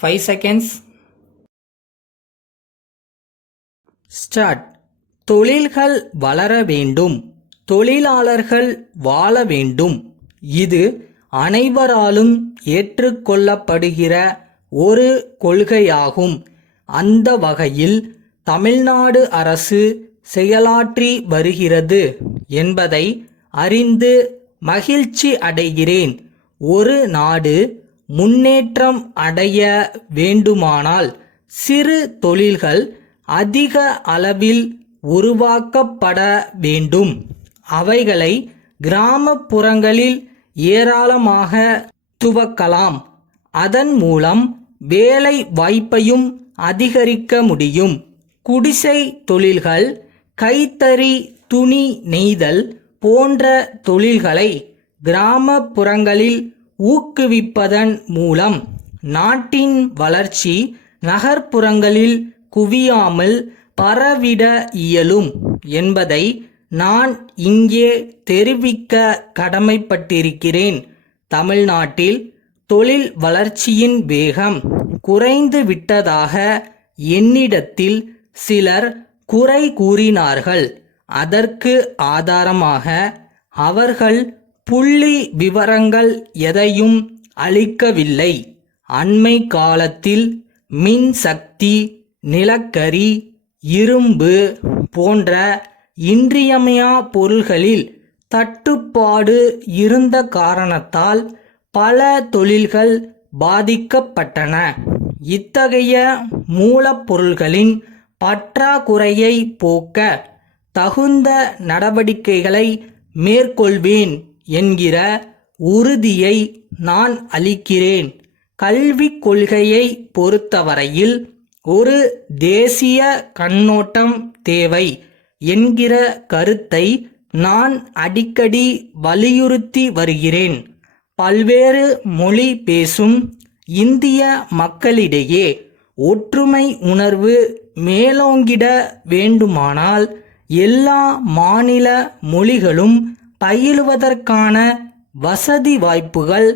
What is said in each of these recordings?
5 seconds. Start. தொழில்கள் வளர வேண்டும், தொழிலாளர்கள் வாழ வேண்டும். இது அனைவராலும் ஏற்றுக்கொள்ளப்படுகிற ஒரு கொள்கையாகும். அந்த வகையில் தமிழ்நாடு அரசு செயலாற்றி வருகிறது என்பதை அறிந்து மகிழ்ச்சி அடைகிறேன். ஒரு நாடு முன்னேற்றம் அடைய வேண்டுமானால் சிறு தொழில்கள் அதிக அளவில் உருவாக்கப்பட வேண்டும். அவைகளை கிராமப்புறங்களில் ஏராளமாக துவக்கலாம். அதன் மூலம் வேலை வாய்ப்பையும் அதிகரிக்க முடியும். குடிசை தொழில்கள், கைத்தறி, துணி நெய்தல் போன்ற தொழில்களை கிராமப்புறங்களில் ஊக்குவிப்பதன் மூலம் நாட்டின் வளர்ச்சி நகர்ப்புறங்களில் குவியாமல் பரவிட இயலும் என்பதை நான் இங்கே தெரிவிக்க கடமைப்பட்டிருக்கிறேன். தமிழ்நாட்டில் தொழில் வளர்ச்சியின் வேகம் குறைந்து விட்டதாக என்னிடத்தில் சிலர் குறை கூறினார்கள். அதற்கு ஆதாரமாக அவர்கள் புள்ளி விவரங்கள் எதையும் அளிக்கவில்லை. அண்மை காலத்தில் மின்சக்தி, நிலக்கரி, இரும்பு போன்ற இன்றியமையா பொருள்களில் தட்டுப்பாடு இருந்த காரணத்தால் பல தொழில்கள் பாதிக்கப்பட்டன. இத்தகைய மூலப்பொருள்களின் பற்றாக்குறையை போக்க தகுந்த நடவடிக்கைகளை மேற்கொள்வேன் என்கிற உறுதியை நான் அளிக்கிறேன். கல்விக் கொள்கையை பொறுத்தவரையில் ஒரு தேசிய கண்ணோட்டம் தேவை என்கிற கருத்தை நான் அடிக்கடி வலியுறுத்தி வருகிறேன். பல்வேறு மொழி பேசும் இந்திய மக்களிடையே ஒற்றுமை உணர்வு மேலோங்கிட வேண்டுமானால் எல்லா மாநில மொழிகளும் பயிலுவதற்கான வசதி வாய்ப்புகள்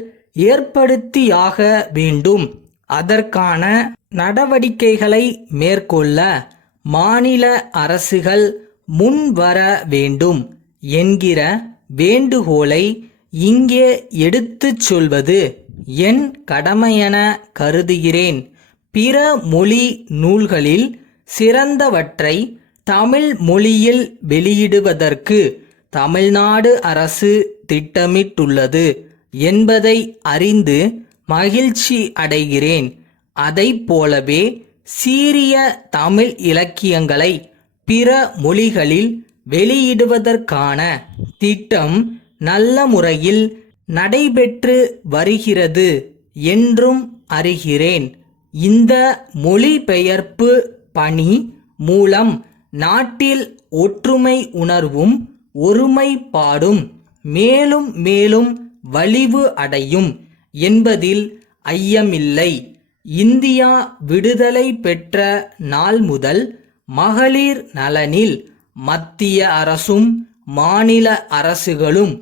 ஏற்படுத்தியாக வேண்டும். அதற்கான நடவடிக்கைகளை மேற்கொள்ள மாநில அரசுகள் முன்வர வேண்டும் என்கிற வேண்டுகோளை இங்கே எடுத்துச் சொல்வது என் கடமையென கருதுகிறேன். பிற மொழி நூல்களில் சிறந்தவற்றை தமிழ் மொழியில் வெளியிடுவதற்கு தமிழ்நாடு அரசு திட்டமிட்டுள்ளது என்பதை அறிந்து மகிழ்ச்சி அடைகிறேன். அதைப் போலவே சீரிய தமிழ் இலக்கியங்களை பிற மொழிகளில் வெளியிடுவதற்கான திட்டம் நல்ல முறையில் நடைபெற்று வருகிறது என்றும் அறிகிறேன். இந்த மொழிபெயர்ப்பு பணி மூலம் நாட்டில் ஒற்றுமை உணர்வும் ஒருமைப்பாடும் மேலும் மேலும் வலிவு அடையும் என்பதில் ஐயமில்லை. இந்தியா விடுதலை பெற்ற நாள் முதல் மகளிர் நலனில் மத்திய அரசும் மாநில அரசுகளும்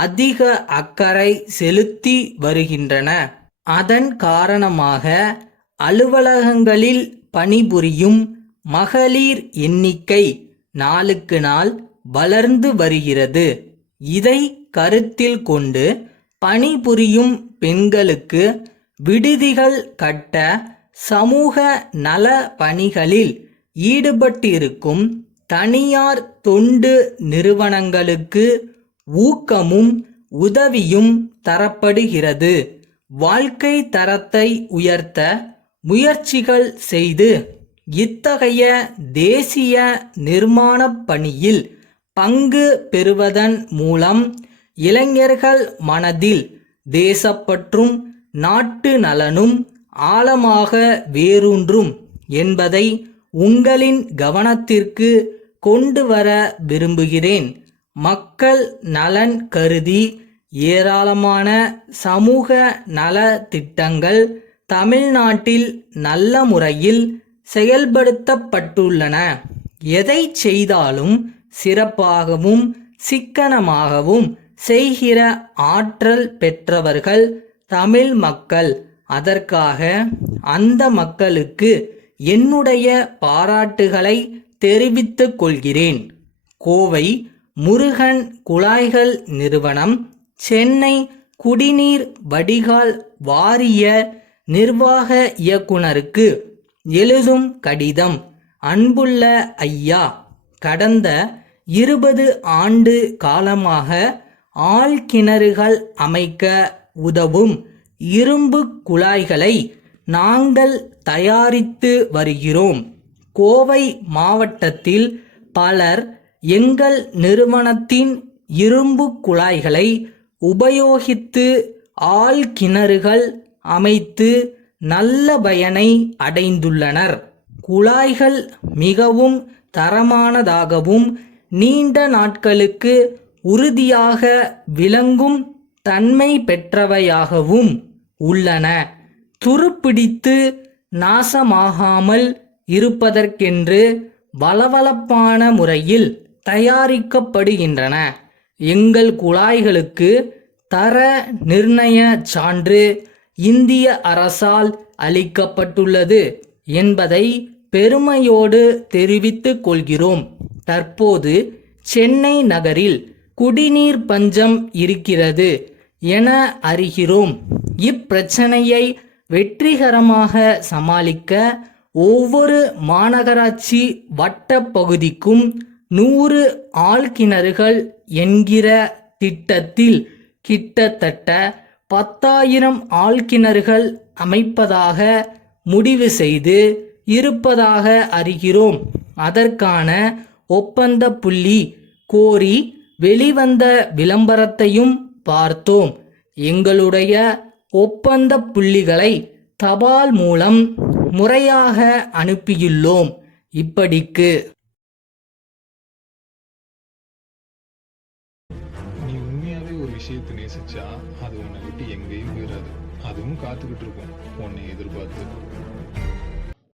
அதிக அக்கறை செலுத்தி வருகின்றன. அதன் காரணமாக அலுவலகங்களில் பணிபுரியும் மகளிர் எண்ணிக்கை நாளுக்கு நாள் வளர்ந்து வருகிறது. இதை கருத்தில் கொண்டு பணிபுரியும் பெண்களுக்கு விடுதிகள் கட்ட சமூக நல பணிகளில் ஈடுபட்டிருக்கும் தனியார் தொண்டு நிறுவனங்களுக்கு ஊக்கமும் உதவியும் தரப்படுகிறது. வாழ்க்கை தரத்தை உயர்த்த முயற்சிகள் செய்து இத்தகைய தேசிய நிர்மாணப் பணியில் பங்கு பெறுவதன் மூலம் இளைஞர்கள் மனதில் தேசப்பற்றும் நாட்டு நலனும் ஆழமாக வேரூன்றும் என்பதை உங்களின் கவனத்திற்கு கொண்டு வர விரும்புகிறேன். மக்கள் நலன் கருதி ஏராளமான சமூக நல திட்டங்கள் தமிழ்நாட்டில் நல்ல முறையில் செயல்படுத்தப்பட்டுள்ளன. எதை செய்தாலும் சிறப்பாகவும் சிக்கனமாகவும் செய்கிற ஆற்றல் பெற்றவர்கள் தமிழ் மக்கள். அதற்காக அந்த மக்களுக்கு என்னுடைய பாராட்டுகளை தெரிவித்துக் கொள்கிறேன். கோவை முருகன் குழாய்கள் நிறுவனம், சென்னை குடிநீர் வடிகால் வாரிய நிர்வாக இயக்குனருக்கு எழுதும் கடிதம். அன்புள்ள ஐயா, கடந்த 20 ஆண்டு காலமாக ஆழ்கிணறுகள் அமைக்க உதவும் இரும்பு குழாய்களை நாங்கள் தயாரித்து வருகிறோம். கோவை மாவட்டத்தில் பலர் எங்கள் நிறுவனத்தின் இரும்பு குழாய்களை உபயோகித்து ஆழ்கிணறுகள் அமைத்து நல்ல பயனை அடைந்துள்ளனர். குழாய்கள் மிகவும் தரமானதாகவும் நீண்ட நாட்களுக்கு உறுதியாக விளங்கும் தன்மை பெற்றவையாகவும் உள்ளன. துருப்பிடித்து நாசமாகாமல் இருப்பதற்கென்று வளவளப்பான முறையில் தயாரிக்கப்படுகின்றன. எங்கள் குழாய்களுக்கு தர நிர்ணய சான்று இந்திய அரசால் அளிக்கப்பட்டுள்ளது என்பதை பெருமையோடு தெரிவித்துக் கொள்கிறோம். தற்போது சென்னை நகரில் குடிநீர் பஞ்சம் இருக்கிறது என அறிகிறோம். இப்பிரச்சனையை வெற்றிகரமாக சமாளிக்க ஒவ்வொரு மாநகராட்சி வட்ட பகுதிக்கும் 100 ஆழ்கிணறுகள் என்கிற திட்டத்தில் கிட்டத்தட்ட 10,000 ஆழ்கிணறுகள் அமைப்பதாக முடிவு செய்து இருப்பதாக அறிகிறோம். அதற்கான ஒப்பந்த புள்ளி கோரி வெளிவந்த விளம்பரத்தையும் பார்த்தோம். எங்களுடைய ஒப்பந்த புள்ளிகளை தபால் மூலம் முறையாக அனுப்பியுள்ளோம். இப்படிக்கு நீ உண்மையாவே ஒரு விஷயத்தை நேசிச்சா அது உன்னை விட்டு எங்கேயும் போயிடாது. அதுவும் காத்துக்கிட்டு இருக்கும் உன்னை எதிர்பார்த்து.